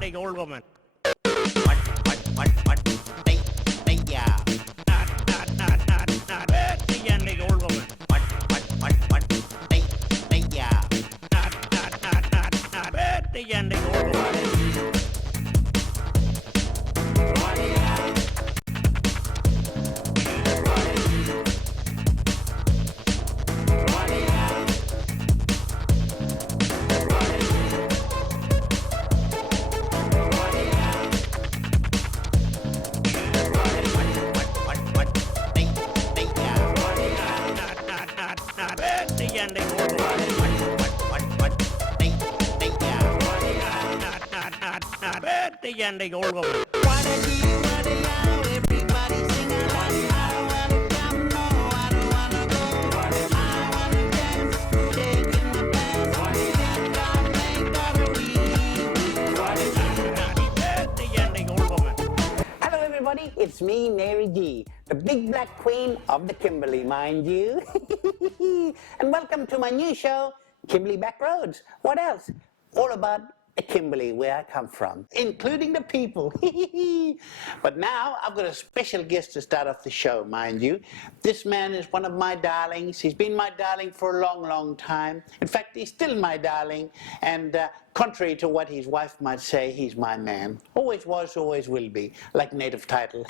The old woman. Yeah. The old woman. Yeah. The old woman. The old woman. Hello everybody, it's me, Mary D, the big black queen of the Kimberley, mind you. And welcome to my new show, Kimberley Backroads. What else? All about Kimberley, where I come from, including the people. But now I've got a special guest to start off the show, mind you. This man is one of my darlings. He's been my darling for a long, long time. In fact, he's still my darling. And contrary to what his wife might say, he's my man. Always was, always will be, like native title.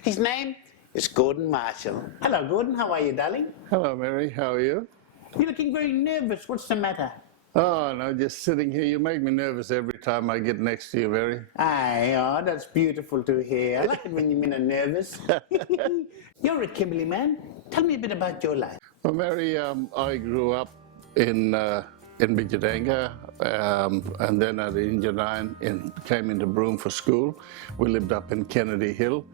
His name is Gordon Marshall. Hello, Gordon. How are you, darling? Hello, Mary. How are you? You're looking very nervous. What's the matter? Oh, no, just sitting here. You make me nervous every time I get next to you, Mary. Aye, oh, that's beautiful to hear. I like it when you're nervous. You're a Kimberley man. Tell me a bit about your life. Well, Mary, I grew up in Bijadanga, and then at India 9 came into Broome for school. We lived up in Kennedy Hill.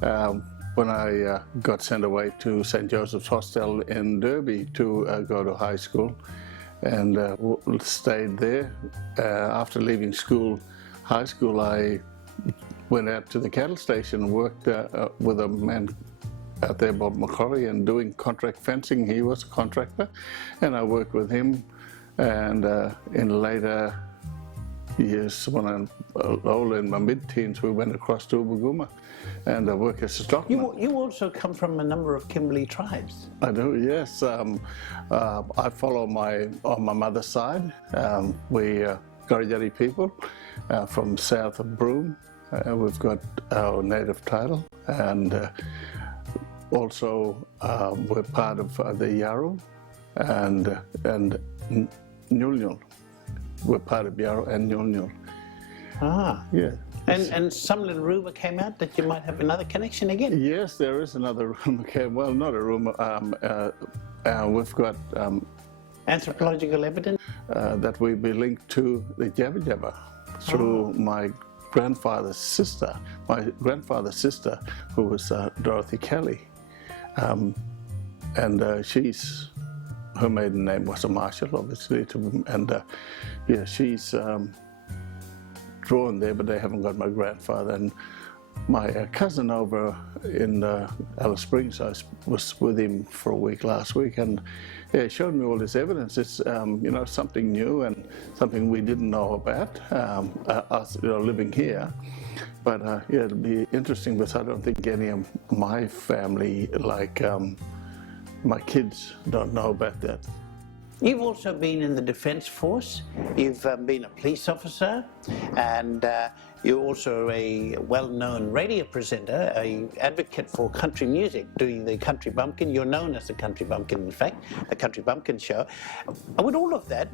When I got sent away to St. Joseph's Hostel in Derby to go to high school, and stayed there. After leaving high school, I went out to the cattle station and worked with a man out there, Bob McCorry, and doing contract fencing. He was a contractor, and I worked with him. And in later years, when I'm older, in my mid-teens, we went across to Ubuguma and I worked as a stockman. You also come from a number of Kimberley tribes. I do, yes. I follow on my mother's side. We Garajari people from south of Broome. We've got our native title, and also we're part of the Yarrow and Nyulnyul. We're part of Yarrow and Nyulnyul. Ah. Yeah. And some little rumour came out that you might have another connection again. Yes, there is another rumour. Well, not a rumour. We've got anthropological evidence that we be linked to the Jabba Jabba through my grandfather's sister. My grandfather's sister, who was Dorothy Kelly, and her maiden name was a Marshall, obviously, and yeah, she's drawn there, but they haven't got my grandfather. And my cousin over in Alice Springs, I was with him for a week last week, and yeah, he showed me all this evidence. It's you know, something new and something we didn't know about, us living here. But yeah, it'll be interesting, because I don't think any of my family, like my kids, don't know about that. You've also been in the Defence Force, you've been a police officer, and you're also a well-known radio presenter, an advocate for country music, doing the Country Bumpkin. You're known as the Country Bumpkin, in fact, the Country Bumpkin Show. With all of that,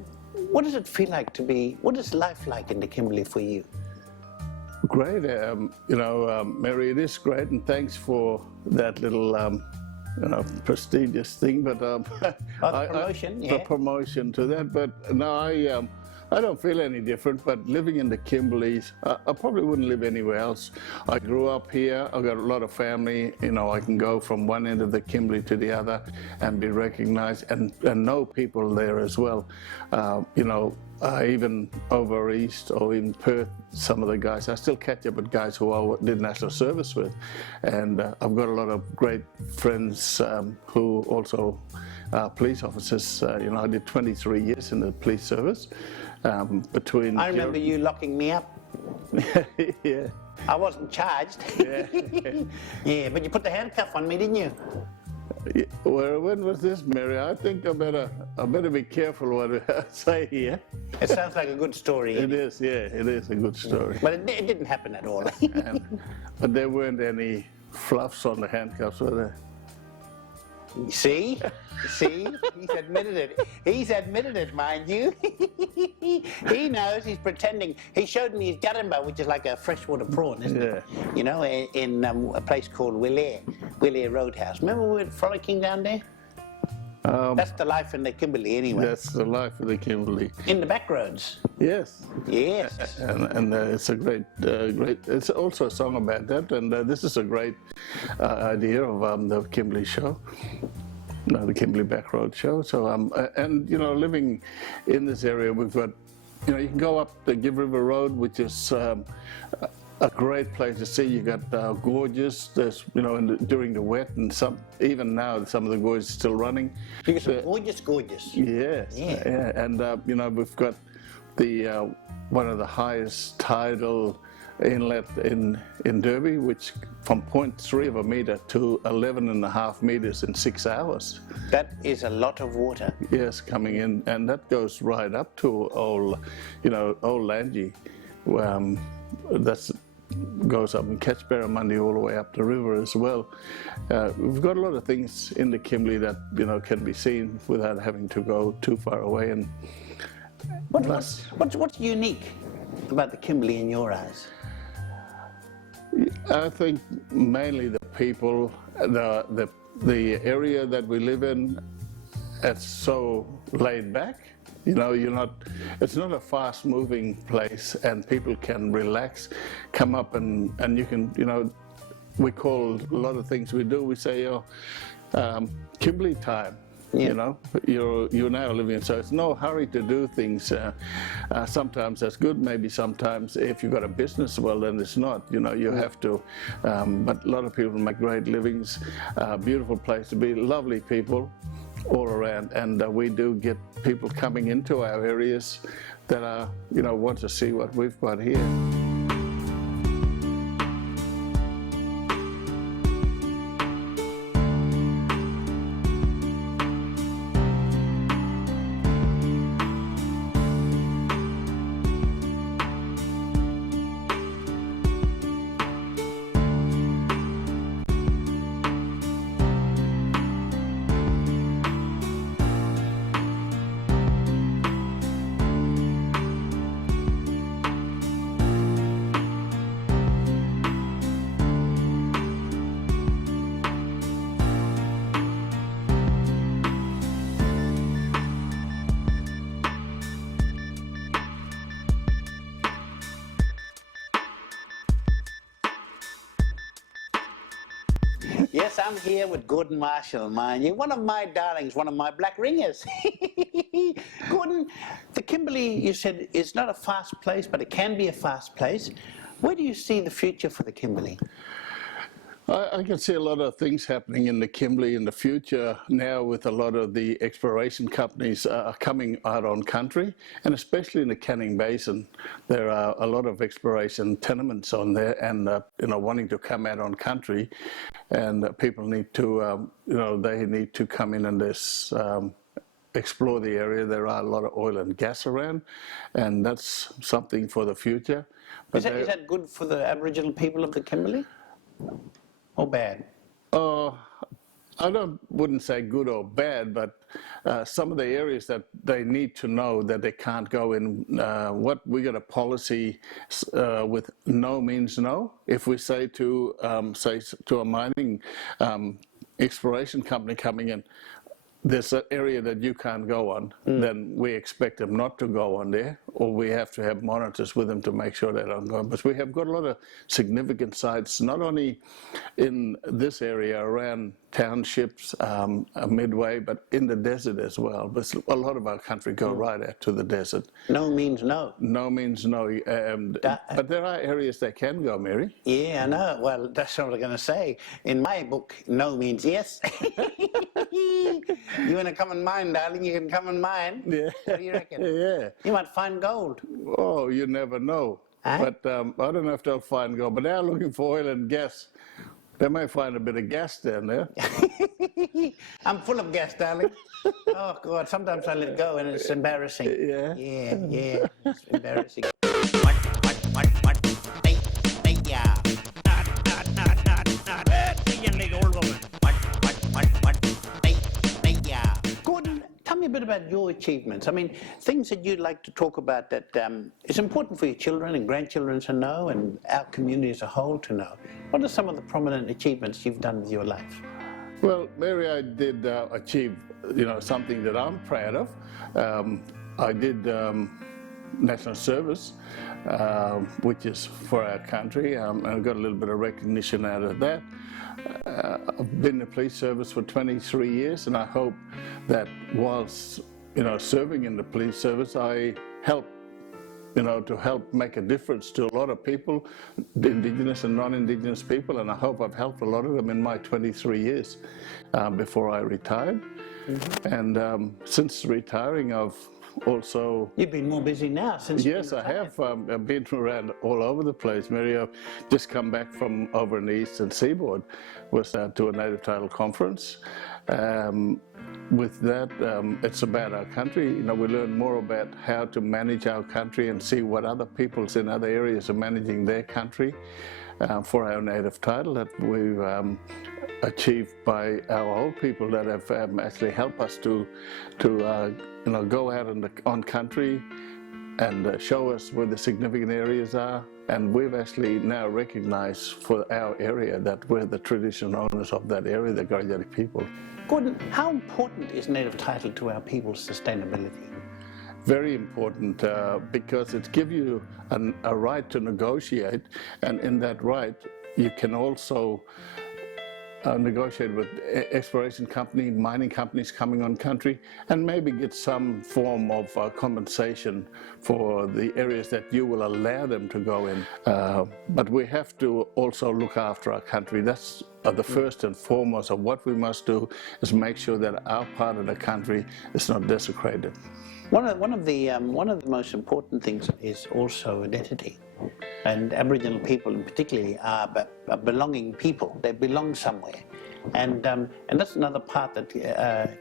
what does it feel like to be, what is life like in the Kimberley for you? Great, you know, Mary, it is great, and thanks for that little you know, prestigious thing, but promotion, yeah. The promotion to that. But no, I don't feel any different. But living in the Kimberleys, I probably wouldn't live anywhere else. I grew up here. I've got a lot of family. You know, I can go from one end of the Kimberley to the other and be recognized and know people there as well. You know, even over east or in Perth, some of the guys, I still catch up with guys who I did national service with. And I've got a lot of great friends who also are police officers. You know, I did 23 years in the police service. Between I remember you locking me up. yeah. I wasn't charged. Yeah. Yeah, but you put the handcuff on me, didn't you? Yeah, well, when was this, Mary? I think I better be careful what I say here. It sounds like a good story. It is, yeah, it is a good story. But it didn't happen at all. But there weren't any fluffs on the handcuffs, were there? See? See? He's admitted it. He's admitted it, mind you. He knows, he's pretending. He showed me his garimba, which is like a freshwater prawn, isn't it? You know, in a place called Willier Roadhouse. Remember we were frolicking down there? That's the life in the Kimberley anyway. That's the life of the Kimberley. In the back roads. Yes. Yes. And it's a great, it's also a song about that, and this is a great idea of the Kimberley show. No, the Kimberley Back Road show. So, and you know, living in this area, we've got, you know, you can go up the Give River Road, which is a great place to see. You got gorges. There's, you know, during the wet, and even now some of the gorges are still running. You get some gorgeous. Yes. Yeah. And you know, we've got the one of the highest tidal inlet in Derby, which from 0.3 of a meter to 11.5 meters in 6 hours. That is a lot of water. Yes, coming in, and that goes right up to old Langy. That's goes up in Catchbarramundi all the way up the river as well. We've got a lot of things in the Kimberley that, you know, can be seen without having to go too far away. And What's unique about the Kimberley in your eyes? I think mainly the people, the area that we live in, it's so laid back. You know, it's not a fast-moving place, and people can relax, come up, and you can, you know, we call a lot of things we do, we say, Kimberley time. Yeah. You know, you're now living, so it's no hurry to do things. Sometimes that's good, maybe sometimes if you've got a business, well, then it's not. You know, you have to, but a lot of people make great livings, beautiful place to be, lovely people all around, and we do get people coming into our areas that are, you know, want to see what we've got here. Yes, I'm here with Gordon Marshall, mind you. One of my darlings, one of my black ringers. Gordon, the Kimberley, you said, is not a fast place, but it can be a fast place. Where do you see the future for the Kimberley? I can see a lot of things happening in the Kimberley in the future now, with a lot of the exploration companies coming out on country, and especially in the Canning Basin. There are a lot of exploration tenements on there, and you know, wanting to come out on country, and people need to, you know, they need to come in and this. Explore the area. There are a lot of oil and gas around, and that's something for the future. But is that good for the Aboriginal people of the Kimberley? Or bad? I wouldn't say good or bad, but some of the areas that they need to know that they can't go in. We got a policy with no means no. If we say to a mining exploration company coming in, there's an area that you can't go on, then we expect them not to go on there, or we have to have monitors with them to make sure they don't go on. But we have got a lot of significant sites, not only in this area around townships, midway, but in the desert as well. But a lot of our country go right out to the desert. No means no. No means no. But there are areas they can go, Mary. Yeah, I know. Well, that's what I'm going to say. In my book, no means yes. You want to come in mine, darling, you can come in mine. Yeah. What do you reckon? Yeah. You might find gold. Oh, you never know. Huh? But I don't know if they'll find gold. But they're looking for oil and gas. They may find a bit of gas down there. I'm full of gas, darling. Oh, God, sometimes I let go and it's embarrassing. Yeah. Yeah, it's embarrassing. Yeah. Not. Birthday and the old woman. Yeah. Gordon, tell me a bit about your achievements. I mean, things that you'd like to talk about that is important for your children and grandchildren to know and our community as a whole to know. What are some of the prominent achievements you've done with your life? Well, Mary, I did achieve, something that I'm proud of. I did national service, which is for our country, and I got a little bit of recognition out of that. I've been in the police service for 23 years, and I hope that whilst, serving in the police service, I help to help make a difference to a lot of people, Indigenous and non-Indigenous people, and I hope I've helped a lot of them in my 23 years before I retired. Mm-hmm. And since retiring, I've also... You've been more busy now since... Yes, I have. I've been around all over the place. Mary, I've just come back from over in the Eastern Seaboard, was to a native title conference. With that, it's about our country. We learn more about how to manage our country and see what other peoples in other areas are managing their country for our native title that we've achieved by our old people that have actually helped us to go out on country and show us where the significant areas are. And we've actually now recognized for our area that we're the traditional owners of that area, the Garjati people. Gordon, how important is native title to our people's sustainability? Very important because it gives you a right to negotiate, and in that right you can also negotiate with exploration company, mining companies coming on country, and maybe get some form of compensation for the areas that you will allow them to go in. But we have to also look after our country. That's the first and foremost of what we must do, is make sure that our part of the country is not desecrated. One of the most important things is also identity. And Aboriginal people in particular are belonging people. They belong somewhere. And that's another part that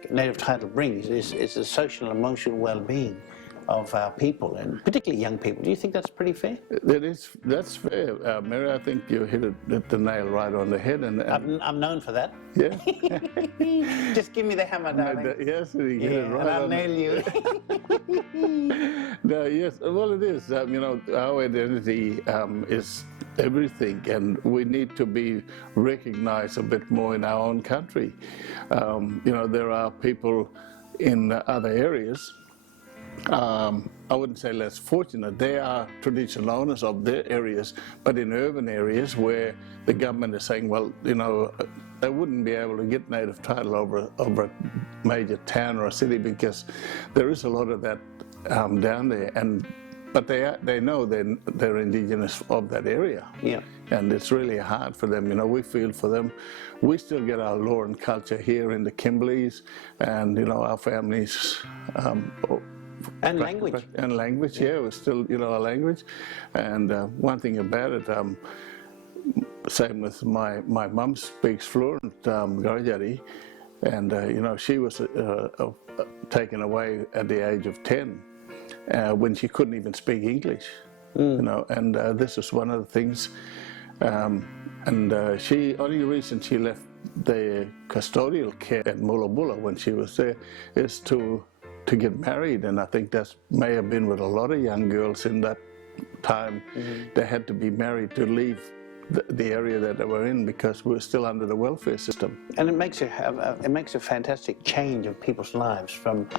native title brings, is the social and emotional well-being of our people, and particularly young people. Do you think that's pretty fair? That's fair. Mary, I think you hit the nail right on the head. And I'm known for that. Yeah. Just give me the hammer, darling. Yes, you hit it right and I'll on nail you. No, yes, well it is. Our identity is everything, and we need to be recognized a bit more in our own country. There are people in other areas, I wouldn't say less fortunate. They are traditional owners of their areas, but in urban areas where the government is saying, well, they wouldn't be able to get native title over a major town or a city, because there is a lot of that down there. But they know they're Indigenous of that area. Yeah. And it's really hard for them. We feel for them. We still get our law and culture here in the Kimberleys, and our families. And language. And language, yeah, we're still, a language. And one thing about it, same with my mum speaks fluent Garjati, and she was taken away at the age of 10 when she couldn't even speak English. And this is one of the things. She only reason she left the custodial care at Mullabula when she was there is to get married, and I think that may have been with a lot of young girls in that time. They had to be married to leave the area that they were in, because we were still under the welfare system. And it makes a fantastic change of people's lives from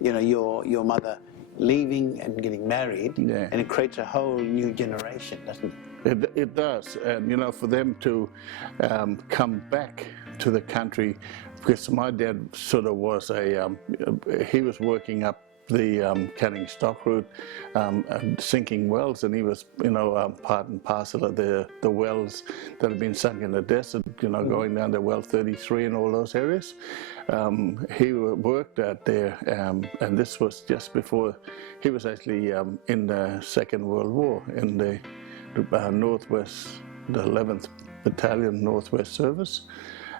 your mother leaving and getting married, and it creates a whole new generation, doesn't it? It does, and you know, for them to come back to the country, because my dad sort of was he was working up the Canning Stock route, and sinking wells, and he was, you know, part and parcel of the wells that had been sunk in the desert, you know, going down to well 33 and all those areas. He worked out there, and this was just before he was actually in the Second World War in the Northwest, the 11th Battalion Northwest Service,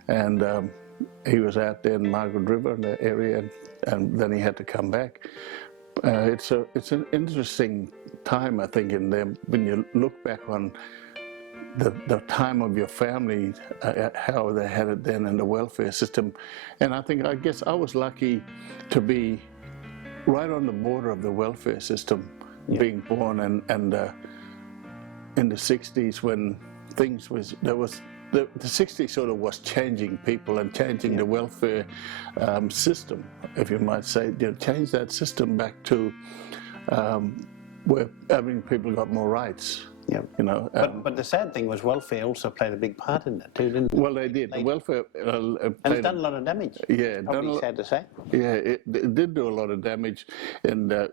and he was out there in Margaret River in the area, and then he had to come back. It's an interesting time, I think, in them when you look back on the time of your family, how they had it then in the welfare system, and I guess I was lucky to be right on the border of the welfare system, being born and in the 60s when things was, the 60s sort of was changing people and changing the welfare system, if you might say, change that system back to where people got more rights. Yeah. You know, but the sad thing was welfare also played a big part in that too, didn't it? well, they did. The welfare And it's done a lot of damage. Yeah, Probably sad to say. Yeah, it did do a lot of damage. And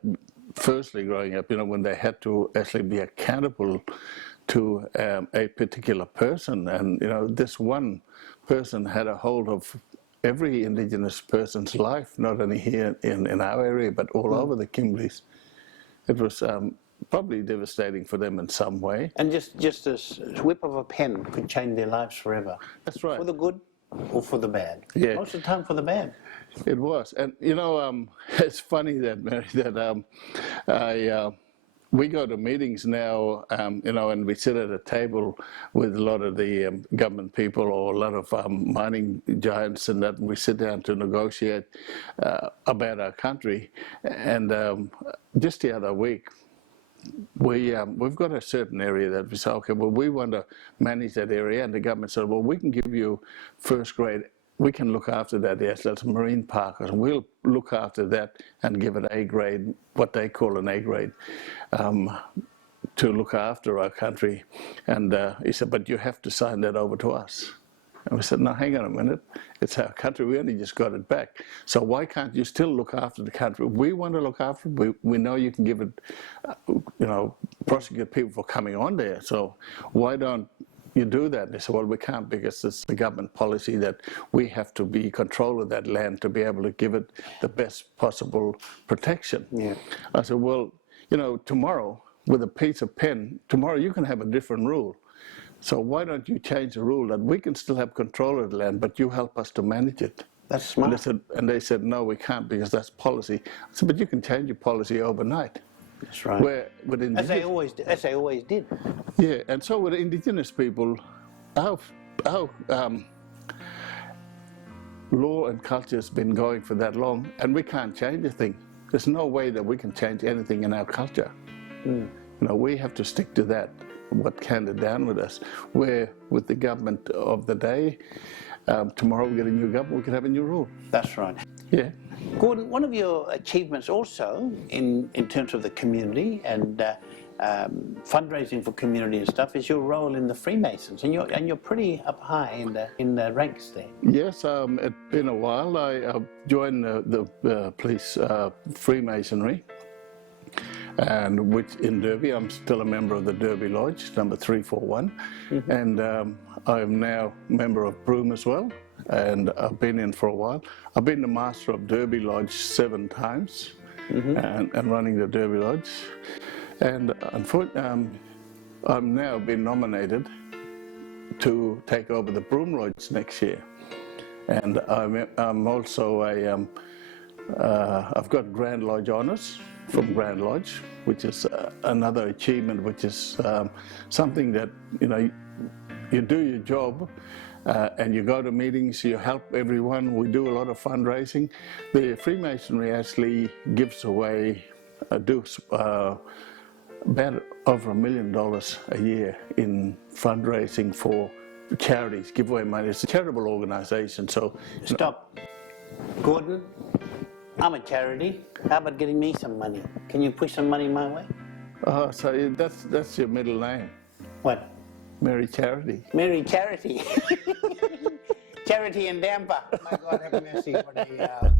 firstly, growing up, you know, when they had to actually be accountable to a particular person, and you know, this one person had a hold of every Indigenous person's life, not only here in our area, but all over the Kimberleys. It was probably devastating for them in some way. And just a whip of a pen could change their lives forever. That's right. For the good or for the bad. Yeah. Most of the time for the bad. It was, and you know, it's funny that Mary, that we go to meetings now, you know, and we sit at a table with a lot of the government people or a lot of mining giants, and that we sit down to negotiate about our country. And just the other week, we've got a certain area that we say, okay, well, we want to manage that area, and the government said, well, we can give you first grade. We can look after that. Yes, that's a marine park, and we'll look after that and give it A grade, what they call an A grade, to look after our country. And he said, but you have to sign that over to us. And we said, no, hang on a minute. It's our country. We only just got it back. So why can't you still look after the country? We want to look after it. We know you can give it, you know, prosecute people for coming on there. So why don't you do that? And they said, well, we can't, because it's the government policy that we have to be in control of that land to be able to give it the best possible protection. Yeah. I said, well, you know, tomorrow, with a piece of pen, tomorrow you can have a different rule. So why don't you change the rule that we can still have control of the land, but you help us to manage it? That's smart. And they said, no, we can't, because that's policy. I said, but you can change your policy overnight. That's right. Where, as they always did. Yeah, and so with Indigenous people, our law and culture has been going for that long, and we can't change a thing. There's no way that we can change anything in our culture. You know, we have to stick to that, what handed down with us. Where with the government of the day, tomorrow we get a new government, we can have a new rule. That's right. Yeah. Gordon, one of your achievements also in terms of the community and fundraising for community and stuff is your role in the Freemasons, and you're pretty up high in the ranks there. Yes, it's been a while. I joined the police Freemasonry, and which in Derby, I'm still a member of the Derby Lodge, number 341, and I'm now a member of Broome as well, and I've been in for a while. I've been the master of Derby Lodge 7 times, and running the Derby Lodge, and unfortunately, I'm now been nominated to take over the Broome Lodge next year, and I'm also I've got Grand Lodge Honours from Grand Lodge, which is another achievement, which is something that, you know, you do your job and you go to meetings, you help everyone. We do a lot of fundraising. The Freemasonry actually gives away, about over $1 million a year in fundraising for charities, give away money. It's a charitable organisation. So Stop. Gordon, I'm a charity. How about getting me some money? Can you push some money my way? So that's your middle name. What? Mary Charity. Mary Charity. Charity and Damper. My God, have mercy. What a,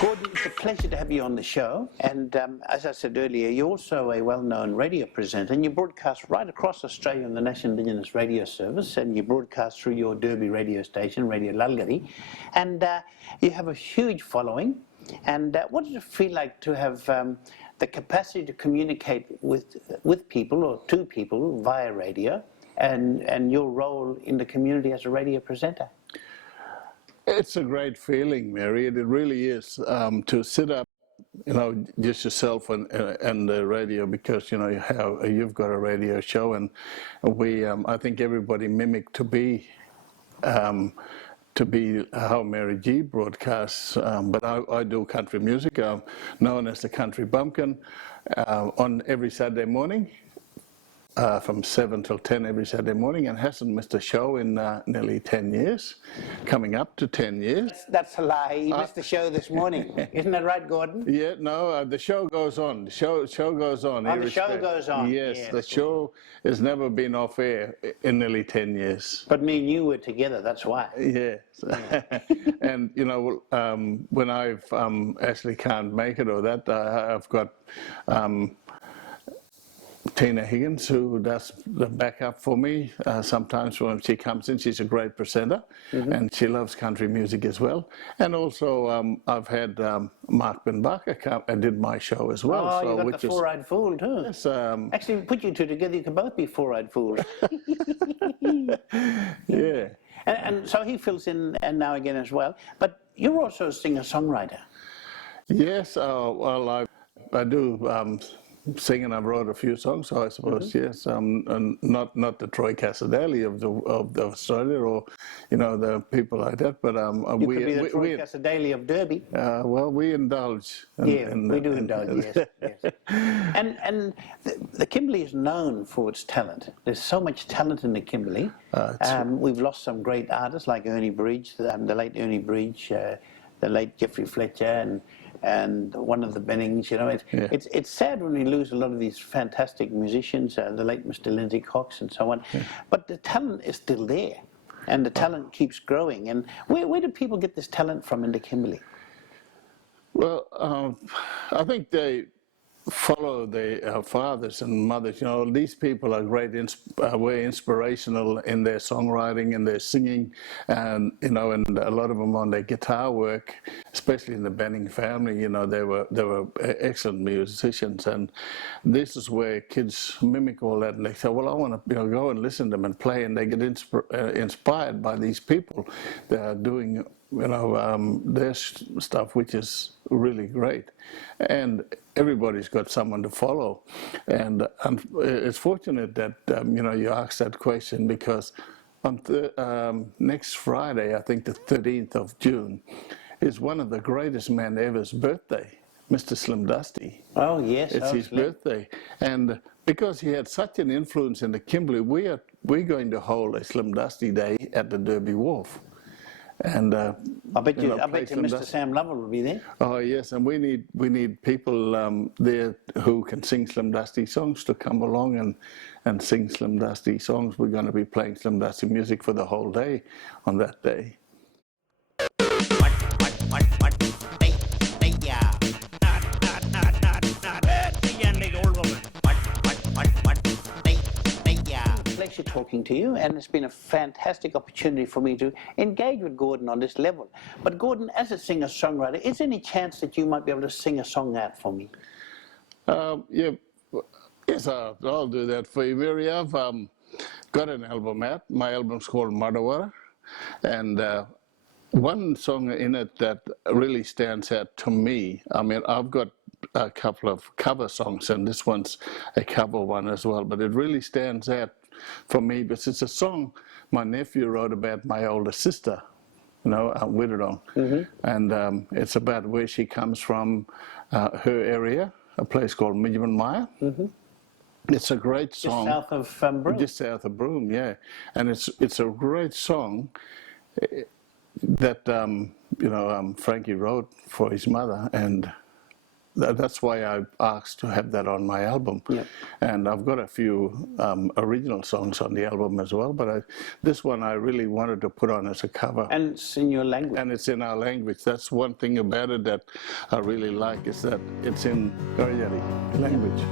Gordon, it's a pleasure to have you on the show. And as I said earlier, you're also a well-known radio presenter, and you broadcast right across Australia on the National Indigenous Radio Service, and you broadcast through your Derby radio station, Radio Lalgari, and you have a huge following. And what does it feel like to have the capacity to communicate with people or to people via radio, and your role in the community as a radio presenter? It's a great feeling, Mary. It really is, to sit up, just yourself and the radio, because you've got a radio show, and we I think everybody mimicked to be how Mary G broadcasts, but I do country music, known as the Country Bumpkin, on every Saturday morning. From 7 till 10 every Saturday morning, and hasn't missed a show in nearly 10 years, coming up to 10 years. That's a lie. He missed the show this morning. Isn't that right, Gordon? Yeah, no, the show goes on. The show goes on. Oh, the show goes on. Yes, the show has never been off air in nearly 10 years. But me and you were together, that's why. Yes. And, when I've actually can't make it or that, I've got Tina Higgins, who does the backup for me. Sometimes when she comes in, she's a great presenter, and she loves country music as well. And also, I've had Mark Ben Barker come and did my show as well. Oh, so, you got which the Four-Eyed Fool too. Yes, actually, put you two together, you can both be Four-Eyed Fools. yeah. And so he fills in and now again as well. But you're also a singer-songwriter. Yes, well, I do sing, and I've wrote a few songs, so I suppose, yes, and not the Troy Cassadaly of the Australia, or the people like that, but You could be the Troy Cassadaly of Derby. Well, we indulge. We do indulge. Yes, yes. And the Kimberley is known for its talent. There's so much talent in the Kimberley. We've lost some great artists like Ernie Bridge, the late Ernie Bridge, the late Jeffrey Fletcher, and one of the Bennings. It's sad when we lose a lot of these fantastic musicians, the late Mr. Lindsay Cox and so on. Yeah. But the talent is still there, and the talent keeps growing. And where do people get this talent from in the Kimberley? Well, I think they follow their fathers and mothers. These people are great, very inspirational in their songwriting and their singing, and and a lot of them on their guitar work, especially in the Benning family. They were excellent musicians, and this is where kids mimic all that, and they say, well, I want to go and listen to them and play, and they get inspired by these people that are doing their stuff, which is really great, and everybody's got someone to follow. And it's fortunate that you asked that question, because on next Friday, I think the 13th of June, is one of the greatest men ever's birthday, Mr. Slim Dusty. Oh yes, it's his birthday, and because he had such an influence in the Kimberley, we're going to hold a Slim Dusty Day at the Derby Wharf. And I bet you Mr. Sam Lovell will be there. Oh yes, and we need people there who can sing Slim Dusty songs to come along and sing Slim Dusty songs. We're going to be playing Slim Dusty music for the whole day on that day. Pleasure talking to you, and it's been a fantastic opportunity for me to engage with Gordon on this level. But Gordon, as a singer-songwriter, is there any chance that you might be able to sing a song out for me? Yeah, yes, I'll do that for you, Mary. I've got an album out. My album's called Madawara, and one song in it that really stands out to me. I mean, I've got a couple of cover songs, and this one's a cover one as well, but it really stands out for me because it's a song my nephew wrote about my older sister, Witterdong. And it's about where she comes from, her area, a place called Midgeman. It's a great song. Just south of Broome. Just south of Broome, yeah. And it's a great song that Frankie wrote for his mother, and that's why I asked to have that on my album. Yep. And I've got a few original songs on the album as well, but this one I really wanted to put on as a cover. And it's in your language. And it's in our language. That's one thing about it that I really like, is that it's in Oryari language.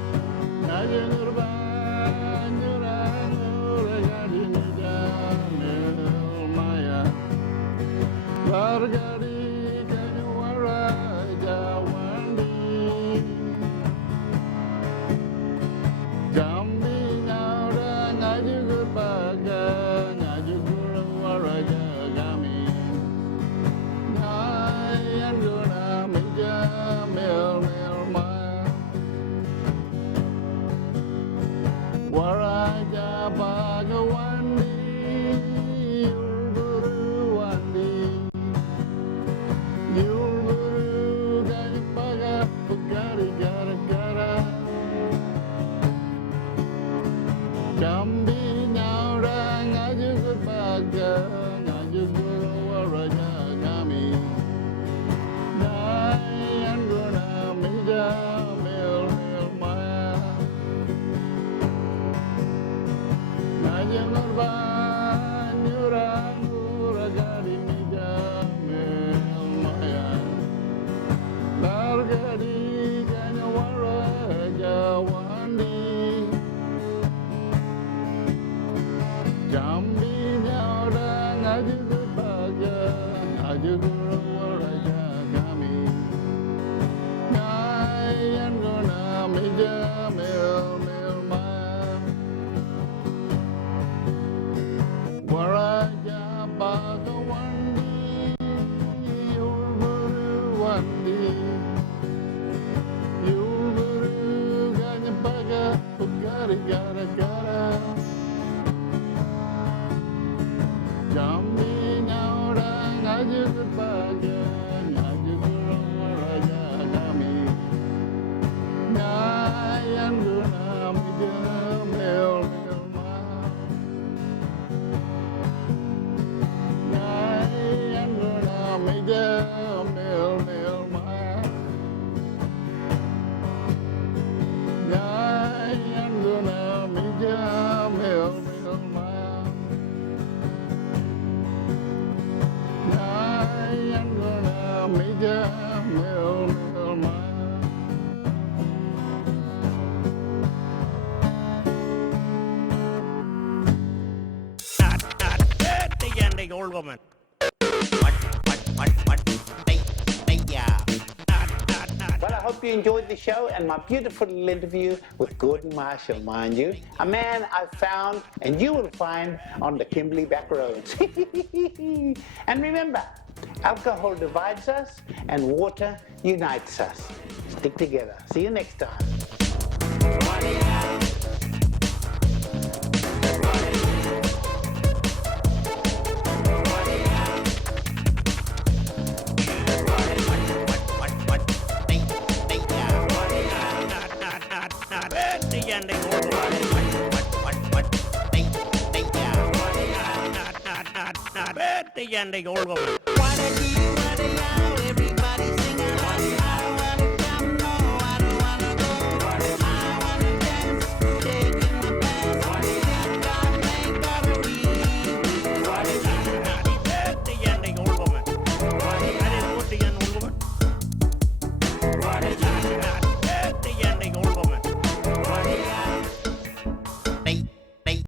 The old woman. Yeah. Well, I hope you enjoyed the show and my beautiful little interview with Gordon Marshall, mind you. A man I found and you will find on the Kimberley back roads. And remember, alcohol divides us and water unites us. Stick together. See you next time. And the old woman. What is